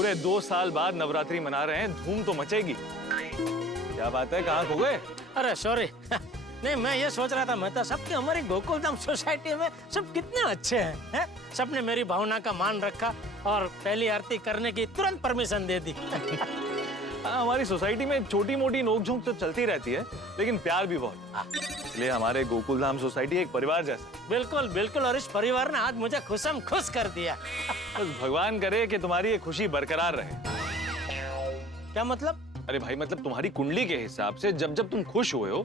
पूरे 2 साल बाद नवरात्रि मना रहे हैं, धूम तो मचेगी। क्या बात है, कहाँ खो गए? अरे सॉरी नहीं, मैं ये सोच रहा था मेहता साहब कि हमारी गोकुलधाम सोसाइटी में सब कितने अच्छे हैं? सबने मेरी भावना का मान रखा और पहली आरती करने की तुरंत परमिशन दे दी। हमारी सोसाइटी में छोटी मोटी नोकझोंक तो चलती रहती है, लेकिन प्यार भी बहुत। इसलिए हमारे गोकुलधाम सोसाइटी एक परिवार जैसा। बिल्कुल बिल्कुल, और इस परिवार ने आज मुझे खुशम खुश कर दिया। बस भगवान करे कि तुम्हारी ये खुशी बरकरार रहे। क्या मतलब? अरे भाई, मतलब तुम्हारी कुंडली के हिसाब से जब जब तुम खुश हुए हो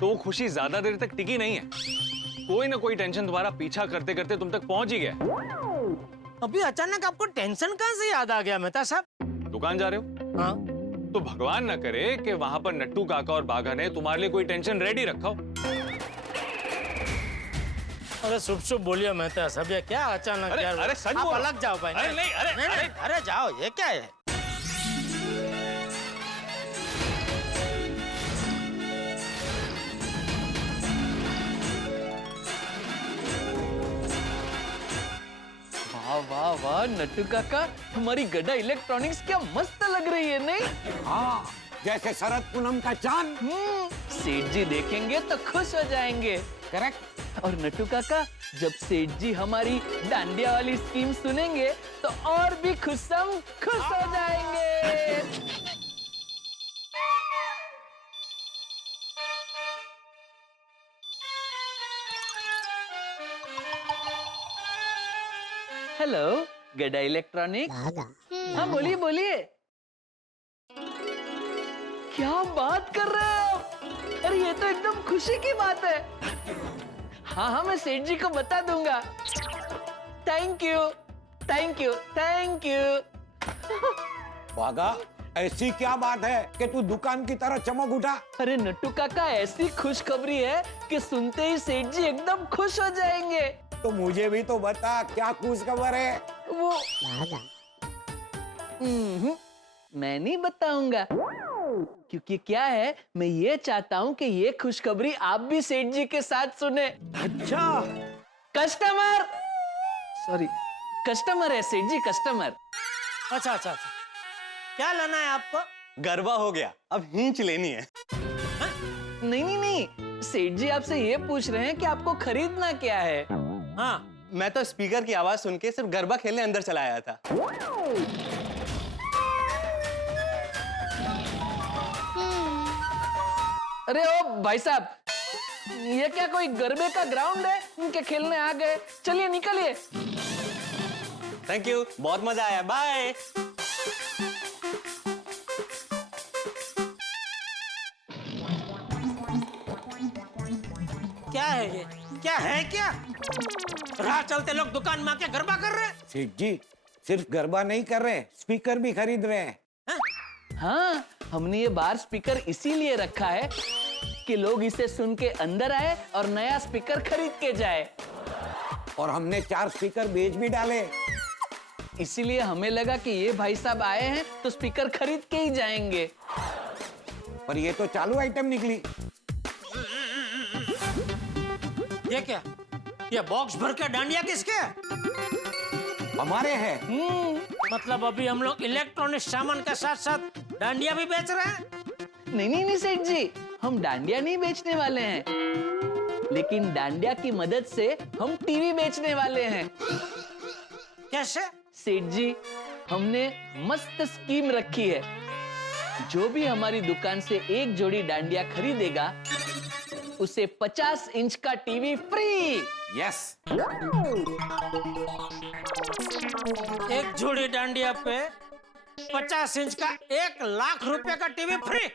तो वो खुशी ज्यादा देर तक टिकी नहीं है। कोई ना कोई टेंशन तुम्हारा पीछा करते करते तुम तक पहुंच ही गया। अभी अचानक आपको टेंशन कहाँ से याद आ गया मेहता साहब? दुकान जा रहे हो? हाँ। तो भगवान ना करे कि वहां पर नट्टू काका और बाघा ने तुम्हारे लिए कोई टेंशन रेडी रखा हो। अरे शुभ शुभ बोलिए मेहता साहब, ये क्या अचानक? अरे, यार अरे सच आप बोलो। अलग जाओ भाई। अरे नहीं, अरे जाओ, ये क्या है? वाह वाह वाह नट्टू काका, हमारी गड्ढा इलेक्ट्रॉनिक्स क्या मस्त लग रही है नहीं? हाँ, जैसे शरद पूनम का चांद। सेठ जी देखेंगे तो खुश हो जाएंगे। करेक्ट। और नट्टू काका, जब सेठ जी हमारी डांडिया वाली स्कीम सुनेंगे तो और भी खुश हो जाएंगे। हेलो गड्ढा इलेक्ट्रॉनिक। हाँ बोलिए बोलिए। क्या बात कर रहे हो? अरे ये तो एकदम खुशी की बात है। हाँ हाँ, मैं सेठ जी को बता दूंगा। Thank you thank you thank you. बागा, ऐसी क्या बात है कि तू दुकान की तरह चमक उठा? अरे नट्टू काका, ऐसी खुशखबरी है कि सुनते ही सेठ जी एकदम खुश हो जाएंगे। तो मुझे भी तो बता, क्या खुश खबर है? वो मैं नहीं बताऊंगा, क्योंकि क्या है, मैं ये चाहता हूँ कि ये खुशखबरी आप भी सेठ जी के साथ सुने। अच्छा। कस्टमर, सॉरी कस्टमर है सेठ जी, कस्टमर। अच्छा अच्छा अच्छा, क्या लेना है आपको? गरबा हो गया, अब हिंच लेनी है। नहीं नहीं नहीं, सेठ जी आपसे ये पूछ रहे हैं कि आपको खरीदना क्या है। हाँ, मैं तो स्पीकर की आवाज सुन के सिर्फ गरबा खेलने अंदर चला आया था। अरे ओ भाई साहब, ये क्या कोई गरबे का ग्राउंड है? उनके खेलने आ गए, चलिए निकलिए। थैंक यू, बहुत मजा आया, बाय। क्या है ये? क्या है क्या? राह चलते लोग दुकान में आके गरबा कर रहे हैं। सेठ जी सिर्फ गरबा नहीं कर रहे, स्पीकर भी खरीद रहे हैं। हाँ, हमने ये बार स्पीकर इसीलिए रखा है कि लोग इसे सुन के अंदर आए और नया स्पीकर खरीद के जाए। और हमने 4 स्पीकर बेच भी डाले। इसीलिए हमें लगा कि ये भाई साहब आए हैं तो स्पीकर खरीद के ही जाएंगे। पर ये तो चालू आइटम निकली। ये क्या? ये बॉक्स भर के डांडिया किसके है? हमारे हैं। मतलब अभी हम लोग इलेक्ट्रॉनिक सामान के साथ साथ डांडिया भी बेच रहे हैं? नहीं नहीं नहीं सेठ जी, हम डांडिया नहीं बेचने वाले हैं, लेकिन डांडिया की मदद से हम टीवी बेचने वाले हैं। कैसे? सेठ जी, हमने मस्त स्कीम रखी है। जो भी हमारी दुकान से एक जोड़ी डांडिया खरीदेगा, उसे 50 इंच का टीवी फ्री। यस। एक जोड़ी डांडिया पे 50 इंच का 1 लाख रुपए का टीवी फ्री।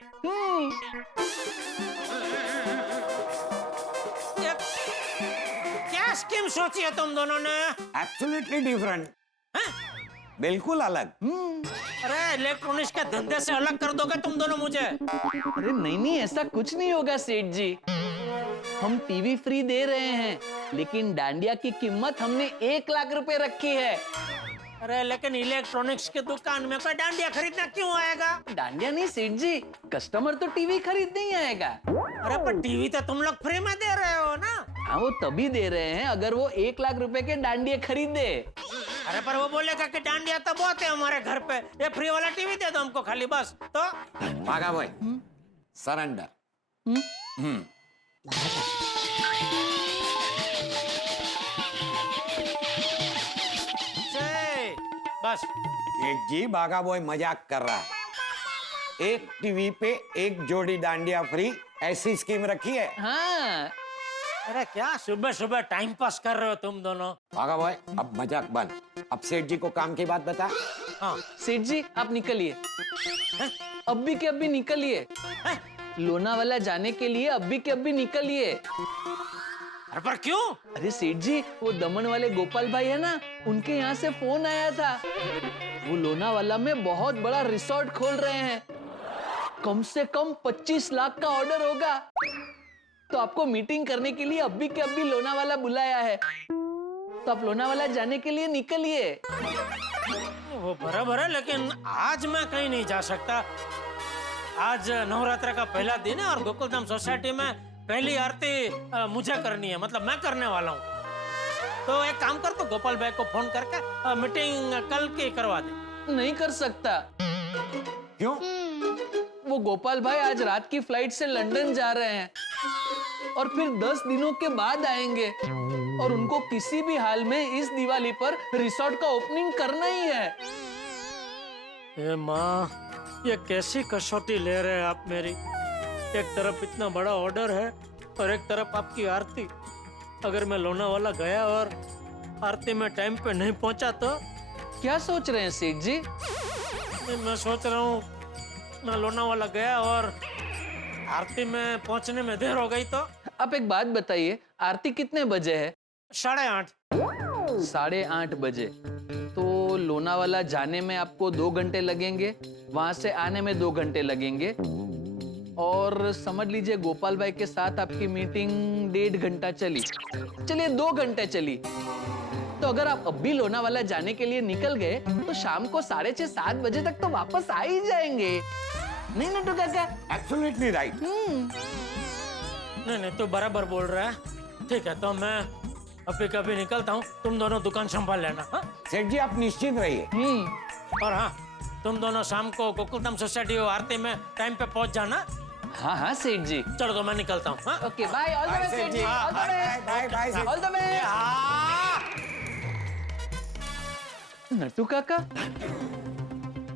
क्या स्कीम सोची है तुम दोनों ने? Absolutely different. बिल्कुल अलग। अरे इलेक्ट्रॉनिक्स के धंधे से अलग कर दोगे तुम दोनों मुझे? अरे नहीं नहीं, ऐसा कुछ नहीं होगा सेठ जी। हम टीवी फ्री दे रहे हैं, लेकिन डांडिया की कीमत हमने 1 लाख रुपए रखी है। अरे लेकिन इलेक्ट्रॉनिक्स की दुकान में कोई डांडिया खरीदना क्यों आएगा? डांडिया नहीं सेठ जी, कस्टमर तो टीवी खरीदने ही आएगा। अरे पर टीवी तो तुम लोग फ्री में दे रहे हो ना? हाँ, वो तभी दे रहे हैं अगर वो 1 लाख रुपए के डांडिया खरीदे। अरे पर वो बोलेगा कि डांडिया तो बहुत है हमारे घर पे, ये फ्री वाला टीवी दे दो हमको खाली बस। तो भागा भाई, सरेंडर। से, बस सेठ जी, बागा बॉय मजाक कर रहा है। एक टीवी पे एक जोड़ी डांडिया फ्री, ऐसी स्कीम रखी है। हाँ अरे क्या सुबह सुबह टाइम पास कर रहे हो तुम दोनों। बागा बॉय, अब मजाक बंद। अब सेठ जी को काम की बात बता। हाँ सेठ जी आप निकलिए, अभी के अभी निकलिए। लोनावाला जाने के लिए अभी के अभी निकलिए। अरे पर क्यों? अरे सेठ जी, वो दमन वाले गोपाल भाई है ना, उनके यहाँ से फोन आया था। वो लोनावाला में बहुत बड़ा रिसोर्ट खोल रहे हैं, कम से कम 25 लाख का ऑर्डर होगा। तो आपको मीटिंग करने के लिए अभी के अभी लोनावाला बुलाया है, तो आप लोनावाला जाने के लिए निकलिए। वो बराबर है, लेकिन आज मैं कहीं नहीं जा सकता। आज नवरात्र का पहला दिन है और गोकुलधाम सोसाइटी में पहली आरती मुझे करनी है, मतलब मैं करने वाला हूँ। तो एक काम कर, तो गोपाल भाई को फोन करके मीटिंग कल की करवा दे। नहीं कर सकता। क्यों? वो गोपाल भाई आज रात की फ्लाइट से लंदन जा रहे हैं और फिर 10 दिनों के बाद आएंगे, और उनको किसी भी हाल में इस दिवाली पर रिसोर्ट का ओपनिंग करना ही है। ए माँ, ये कैसी कसौटी ले रहे हैं आप मेरी। एक तरफ इतना बड़ा ऑर्डर है और एक तरफ आपकी आरती। अगर मैं लोनावाला गया और आरती में टाइम पे नहीं पहुंचा तो? क्या सोच रहे हैं सेठ जी? मैं सोच रहा हूँ, मैं लोनावाला गया और आरती में पहुंचने में देर हो गई तो? आप एक बात बताइए, आरती कितने बजे है? 8:30। 8:30 बजे। तो लोनावाला जाने में आपको 2 घंटे लगेंगे, वहां से आने में 2 घंटे लगेंगे, और समझ लीजिए गोपाल भाई के साथ आपकी मीटिंग 1.5 घंटा चली, चलिए 2 घंटे चली। तो अगर आप अभी लोनावाला जाने के लिए निकल गए तो शाम को 6:30-7 बजे तक तो वापस आ ही जाएंगे, नहीं नट्टू काका? Absolutely right. नहीं, तो बराबर बोल रहा है। ठीक है, तो मैं अभी कभी निकलता हूँ, तुम दोनों दुकान संभाल लेना। हाँ? सेठ जी आप निश्चिंत रहिए। और हाँ, तुम दोनों शाम को गोकुलधाम सोसाइटी आरती में टाइम पे पहुंच जाना। हाँ हाँ सेठ जी। चलो तो मैं निकलता हूँ। हाँ? Okay bye, all the best सेठ जी, all the best, bye bye सेठ। All the best. नट्टू काका,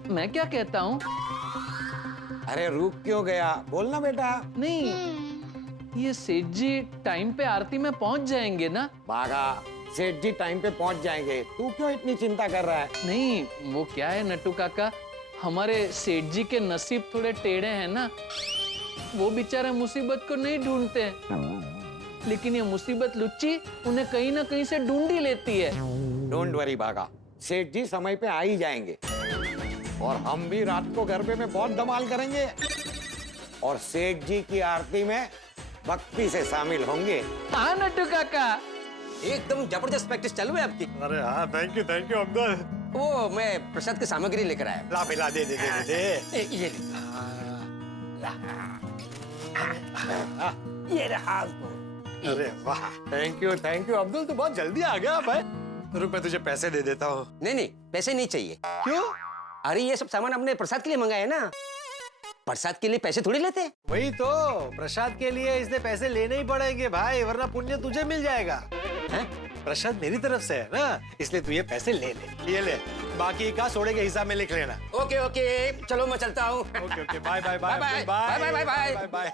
मैं क्या कहता हूँ? अरे रुक क्यों गया, बोलना बेटा। नहीं, ये सेठ जी टाइम पे आरती में पहुंच जाएंगे ना? बागा, सेठ जी टाइम पे पहुंच जाएंगे, तू क्यों इतनी चिंता कर रहा है? नहीं, वो क्या है नट्टू काका, हमारे सेठ जी के नसीब थोड़े टेढ़े हैं ना, वो बेचारे मुसीबत को नहीं ढूंढते हैं, लेकिन ये मुसीबत लुच्ची उन्हें कहीं ना कहीं से ढूंढ ही लेती है। डोंट वरी बागा, सेठ जी समय पे आ ही जाएंगे, और हम भी रात को गरबे में बहुत धमाल करेंगे, और सेठ जी की आरती में भक्ति से शामिल होंगे। हाँ नट्टू काका। एकदम जबरदस्त प्रैक्टिस चालू है आपकी। अरे हाँ, थैंक यू अब्दुल। वो मैं प्रसाद की सामग्री लेकर आया। ला पिला दे दे दे दे। ये ये रहा। अरे वाह, थैंक यू अब्दुल, तू बहुत जल्दी आ गया भाई। रुक मैं तुझे पैसे दे देता हूँ। नहीं, पैसे नहीं चाहिए। क्यों? अरे ये सब सामान अपने प्रसाद के लिए मंगाया ना, प्रसाद के लिए पैसे थोड़ी लेते हैं। वही तो, प्रसाद के लिए इसलिए पैसे लेने ही पड़ेंगे भाई, वरना पुण्य तुझे मिल जाएगा। हैं? प्रसाद मेरी तरफ से है ना, इसलिए तू ये पैसे ले ले। ये ले, बाकी का सोडे के हिसाब में लिख लेना। ओके, चलो मैं चलता हूँ। Okay, bye bye bye bye bye bye bye.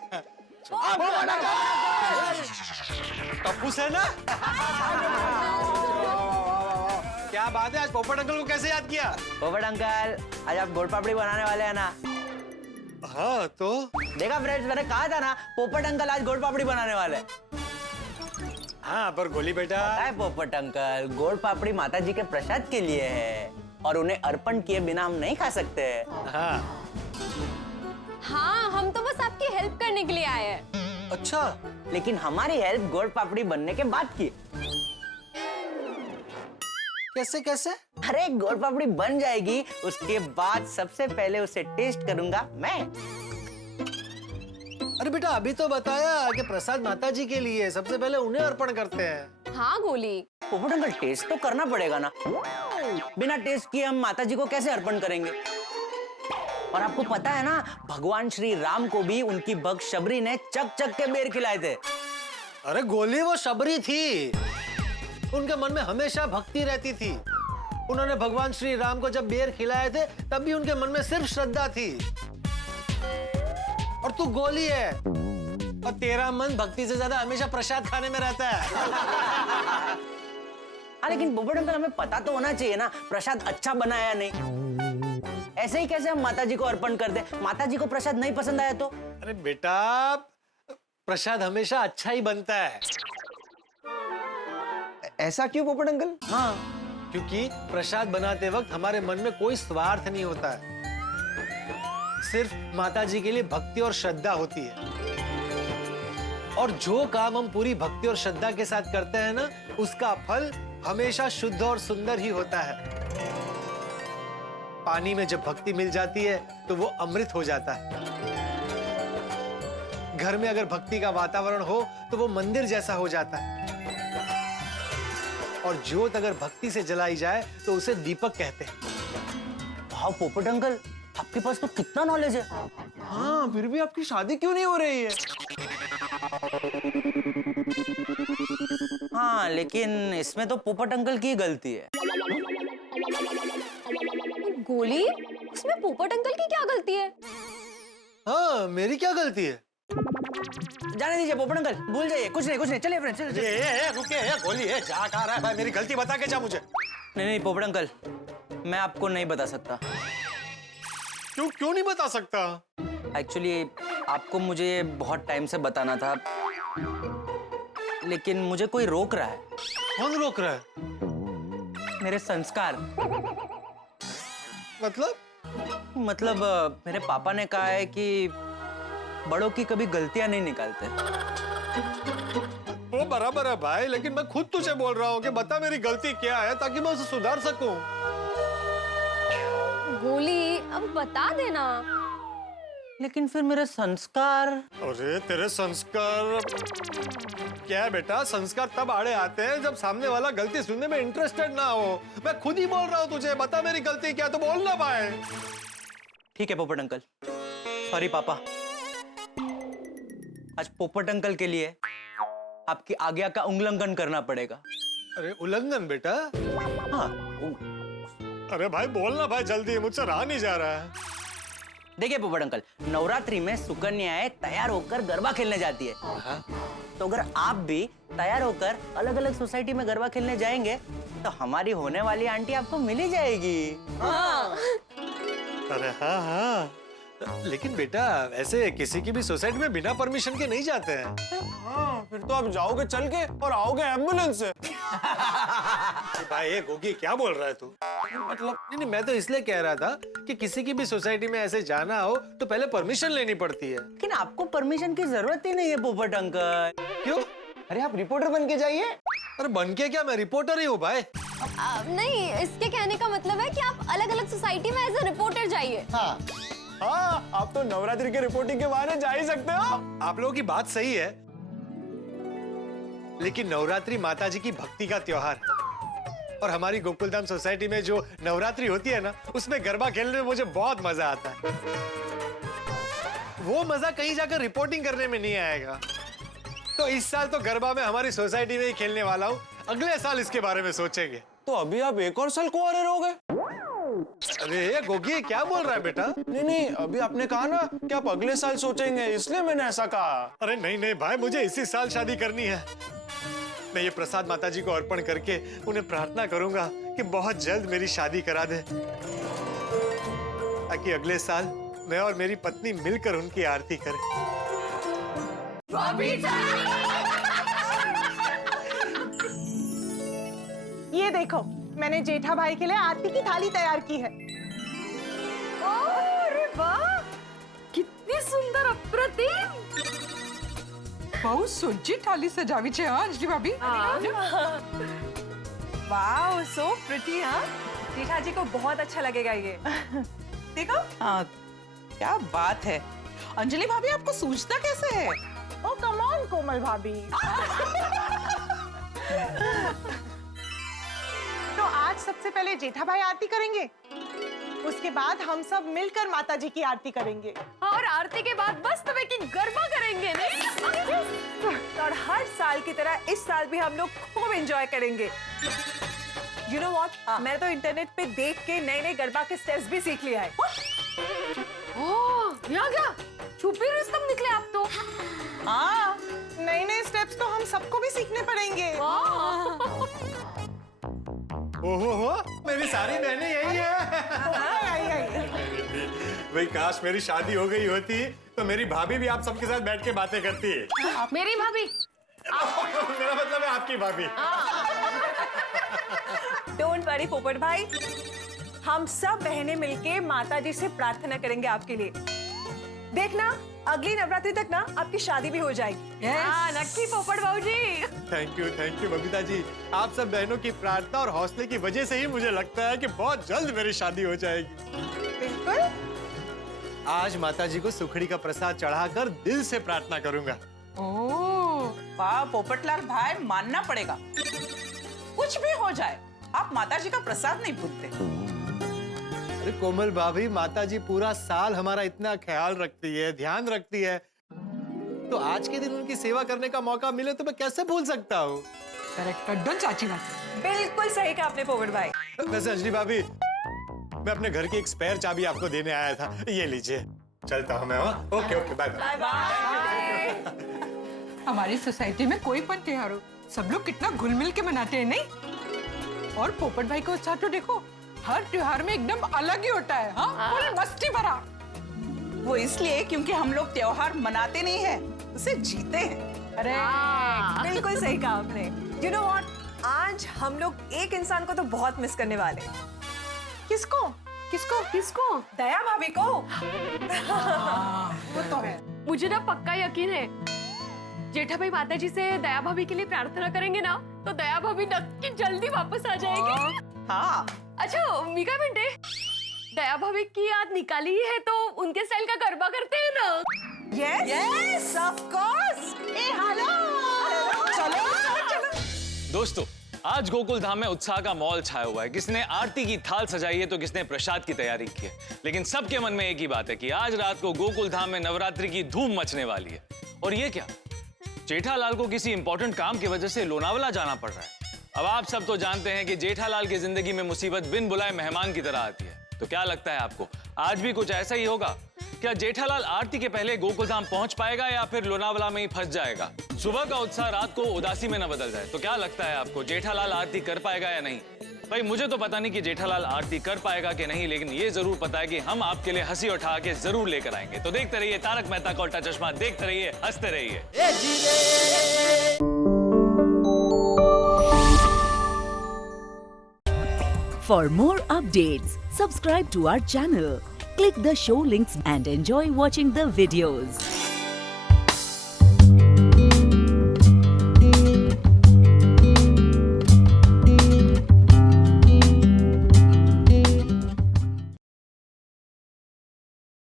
Tappu से ना? क्या बात है, आज पोपट अंकल को कैसे याद किया? पोपट अंकल, आज आप गोल पापड़ी बनाने वाले हैं ना? हाँ तो देखा फ्रेंड्स, मैंने कहा था ना पोपट अंकल आज गोल पापड़ी बनाने वाले। हाँ, पर गोली बेटा, पता है पोपट अंकल, गोल पापड़ी माता जी के प्रसाद के लिए है और उन्हें अर्पण किए बिना हम नहीं खा सकते। हाँ हाँ, हम तो बस आपकी हेल्प करने के लिए आए हैं। अच्छा, लेकिन हमारी हेल्प गोल पापड़ी बनने के बाद की। कैसे कैसे? अरे गोल पापड़ी बन जाएगी, उसके बाद सबसे पहले उसे टेस्ट करूंगा मैं। अरे बेटा, अभी तो बताया कि प्रसाद माता जी के लिए, सबसे पहले उन्हें अर्पण करते हैं। हाँ गोली। पोपट अंकल टेस्ट तो करना पड़ेगा ना, बिना टेस्ट किए हम माता जी को कैसे अर्पण करेंगे? और आपको पता है ना, भगवान श्री राम को भी उनकी भक्त शबरी ने चक चक के बेर खिलाए थे। अरे गोली, वो शबरी थी, उनके मन में हमेशा भक्ति रहती थी। उन्होंने भगवान श्री राम को जब बेर खिलाए थे तब भी उनके मन में सिर्फ श्रद्धा थी। और तू गोली है और तेरा मन भक्ति से ज्यादा हमेशा प्रसाद खाने में रहता है। हाँ, लेकिन पोपट अंकल हमें पता तो होना चाहिए ना प्रसाद अच्छा बना है या नहीं। ऐसे ही कैसे हम माता जी को अर्पण कर दे? माता जी को प्रसाद नहीं पसंद आया तो? अरे बेटा, प्रसाद हमेशा अच्छा ही बनता है। ऐसा क्यों पोपट अंकल? हाँ, क्योंकि प्रसाद बनाते वक्त हमारे मन में कोई स्वार्थ नहीं होता है, सिर्फ माता जी के लिए भक्ति और श्रद्धा होती है। और जो काम हम पूरी भक्ति और श्रद्धा के साथ करते हैं ना, उसका फल हमेशा शुद्ध और सुंदर ही होता है। पानी में जब भक्ति मिल जाती है तो वो अमृत हो जाता है। घर में अगर भक्ति का वातावरण हो तो वो मंदिर जैसा हो जाता है। और ज्योत अगर भक्ति से जलाई जाए तो उसे दीपक कहते हैं। वाह पोपट अंकल, आपके पास तो कितना नॉलेज है। हाँ, फिर भी आपकी शादी क्यों नहीं हो रही है? हाँ, लेकिन इसमें तो पोपट अंकल की गलती है। गोली, उसमें पोपट अंकल की क्या गलती है? हाँ, मेरी क्या गलती है? जाने दीजिए पोपट अंकल, भूल जाइए, कुछ नहीं, चलिए फ्रेंड, चलिए। रुके, गोली है, जा कहाँ रहा है भाई? मेरी गलती बता के जा मुझे। नहीं पोपट अंकल, मैं आपको नहीं बता सकता। क्यों नहीं बता सकता? एक्चुअली आपको मुझे बहुत टाइम से बताना था, लेकिन मुझे कोई रोक रहा है। कौन रोक रहा है? मेरे संस्कार। मतलब मेरे पापा ने कहा है कि बड़ों की कभी गलतियां नहीं निकालते। वो बराबर है भाई, लेकिन मैं खुद तुझे बोल रहा हूँ कि बता मेरी गलती क्या है ताकि मैं उसे सुधार सकूं। गोली, अब बता देना। लेकिन फिर मेरे संस्कार। अरे तेरे संस्कार क्या है बेटा? संस्कार तब आड़े आते हैं जब सामने वाला गलती सुनने में इंटरेस्टेड ना हो। मैं खुद ही बोल रहा हूँ तुझे, बता मेरी गलती क्या है, तो बोल ना पाए। ठीक है पोपट अंकल, सॉरी पापा। आज पोपट अंकल के लिए आपकी आज्ञा का उल्लंघन करना पड़ेगा। अरे उल्लंघन बेटा? हाँ, अरे भाई बोलना भाई जल्दी, मुझसे रहा नहीं जा रहा है। देखिए पोपट अंकल, नवरात्रि में सुकन्याएं तैयार होकर गरबा खेलने जाती है। तो अगर आप भी तैयार होकर अलग अलग सोसाइटी में गरबा खेलने जाएंगे तो हमारी होने वाली आंटी आपको मिल ही जाएगी। हाँ। अरे हाँ, लेकिन बेटा ऐसे किसी की भी सोसाइटी में बिना परमिशन के नहीं जाते हैं। हाँ, फिर तो आप जाओगे चल के और आओगे एम्बुलेंस से। भाई ये गोगी क्या बोल रहा है तू? मतलब नहीं, मैं तो इसलिए कह रहा था कि किसी की भी सोसाइटी में ऐसे जाना हो तो पहले परमिशन लेनी पड़ती है। लेकिन आपको परमिशन की जरूरत ही नहीं है पोपट अंकल। क्यों? अरे आप रिपोर्टर बन के जाइए। अरे बन के क्या, मैं रिपोर्टर ही हूँ भाई। नहीं, इसके कहने का मतलब है कि आप अलग अलग सोसाइटी में एज ए रिपोर्टर जाइए। हाँ, आप तो नवरात्रि के रिपोर्टिंग के बहाने जा ही सकते हो। आप लोगों की बात सही है, लेकिन नवरात्रि माता जी की भक्ति का त्योहार है। और हमारी गोकुलधाम सोसाइटी में जो नवरात्रि होती है ना, उसमें गरबा खेलने में मुझे बहुत मजा आता है। वो मजा कहीं जाकर रिपोर्टिंग करने में नहीं आएगा। तो इस साल तो गरबा में हमारी सोसाइटी में ही खेलने वाला हूँ, अगले साल इसके बारे में सोचेंगे। तो अभी आप एक और साल कुंवारे रहोगे? अरे गोगी क्या बोल रहा है बेटा? नहीं, अभी आपने कहा ना कि आप अगले साल सोचेंगे, इसलिए मैंने ऐसा कहा। अरे नहीं भाई, मुझे इसी साल शादी करनी है। मैं ये प्रसाद माता जी को अर्पण करके उन्हें प्रार्थना करूंगा कि बहुत जल्द मेरी शादी करा दे, ताकि अगले साल मैं और मेरी पत्नी मिलकर उनकी आरती करें। ये देखो, मैंने जेठा भाई के लिए आरती की थाली तैयार की है। अरे वाह, कितनी सुंदर, अप्रतिम। બહુ સુંજી થાલી સજાવી છે હા અંજલિ ભાભી? Wow, so pretty. हाँ, जेठा जी को बहुत अच्छा लगेगा ये। देखो। हाँ, क्या बात है। अंजलि भाभी आपको सूझता कैसे है? ओ कम ऑन कोमल भाभी। तो आज सबसे पहले जेठा भाई आरती करेंगे, उसके बाद हम सब मिलकर माता जी की आरती करेंगे। और आरती के बाद बस तुम्हें की गरबा करेंगे नहीं? और हर साल की तरह इस साल भी हम लोग खूब एंजॉय करेंगे। यू नो व्हाट, मैं तो इंटरनेट पे देख के नए नए गरबा के स्टेप्स भी सीख लिया है। ओह, यहाँ क्या? छुपी रुस्तम निकले आप तो। हाँ, नए नए स्टेप्स तो हम सबको भी सीखने पड़ेंगे। ओहो, मेरी सारी बहनें यही है। भाई काश मेरी शादी हो गई होती तो मेरी भाभी भी आप सबके साथ बैठ के बातें करती है। मेरी भाभी। मेरा मतलब है आपकी भाभी। डोंट वरी पोपट भाई, हम सब बहनें मिलके माता जी से प्रार्थना करेंगे आपके लिए। देखना अगली नवरात्रि तक ना आपकी शादी भी हो जाएगी। हाँ, नक्की पोपट बाबूजी। Thank you Babita ji. आप सब बहनों की प्रार्थना और हौसले की वजह से ही मुझे लगता है कि बहुत जल्द मेरी शादी हो जाएगी। बिल्कुल। आज माता जी को सुखड़ी का प्रसाद चढ़ाकर दिल से प्रार्थना करूंगा। ओह, वाह पोपटलाल भाई, मानना पड़ेगा। कुछ भी हो जाए, आप माताजी का प्रसाद नहीं भूलते। अरे कोमल भाभी, माता जी पूरा साल हमारा इतना ख्याल रखती है, ध्यान रखती है, तो आज के दिन उनकी सेवा करने का मौका मिले तो मैं कैसे भूल सकता हूँ। करेक्ट, एकदम चाची बात। बिल्कुल सही कहा आपने पोपट भाई। वैसे अंजलि भाभी, मैं अपने घर की एक स्पेयर चाबी आपको देने आया था, ये लीजिए। चलता हूँ मैं। Okay okay, bye bye. हमारी सोसाइटी में कोई पण त्योहार हो, सब लोग कितना घुल मिल के मनाते हैं, नहीं? और पोपट भाई का उत्साह तो देखो, हर त्योहार में एकदम अलग ही होता है। हाँ, फुल मस्ती भरा। वो इसलिए क्योंकि हम लोग त्योहार मनाते नहीं हैं, उसे जीते हैं। अरे बिल्कुल सही कहा आपने। यू नो व्हाट, आज हम लोग एक इंसान को तो बहुत मिस करने वाले हैं। किसको? किसको? किसको? दया भाभी को। वो तो है। मुझे ना पक्का यकीन है, जेठा भाई माता जी से दया भाभी के लिए प्रार्थना करेंगे ना, तो दया भाभी नक्की जल्दी वापस आ जाएगी। हाँ। अच्छा मीका बेटे, दया भाभी की याद निकाली है तो उनके स्टाइल का गरबा करते हैं ना? Yes of course. चलो। दोस्तों, आज गोकुल धाम में उत्साह का माहौल छाया हुआ है। किसने आरती की थाल सजाई है तो किसने प्रसाद की तैयारी की है, लेकिन सबके मन में एक ही बात है कि आज रात को गोकुल धाम में नवरात्रि की धूम मचने वाली है। और ये क्या, जेठालाल को किसी इंपॉर्टेंट काम की वजह से लोनावला जाना पड़ रहा है। अब आप सब तो जानते हैं कि जेठालाल की जिंदगी में मुसीबत बिन बुलाए मेहमान की तरह आती है। तो क्या लगता है आपको, आज भी कुछ ऐसा ही होगा? क्या जेठालाल आरती के पहले गोकुलधाम पहुंच पाएगा या फिर लोनावला में ही फंस जाएगा? सुबह का उत्साह रात को उदासी में न बदल जाए। तो क्या लगता है आपको, जेठालाल आरती कर पाएगा या नहीं? भाई मुझे तो पता नहीं कि जेठालाल आरती कर पाएगा कि नहीं, लेकिन ये जरूर पता है कि हम आपके लिए हंसी उठा के जरूर लेकर आएंगे। तो देखते रहिए तारक मेहता का उल्टा चश्मा, देखते रहिए, हंसते रहिए। For more updates, subscribe to our channel, click the show links and enjoy watching the videos.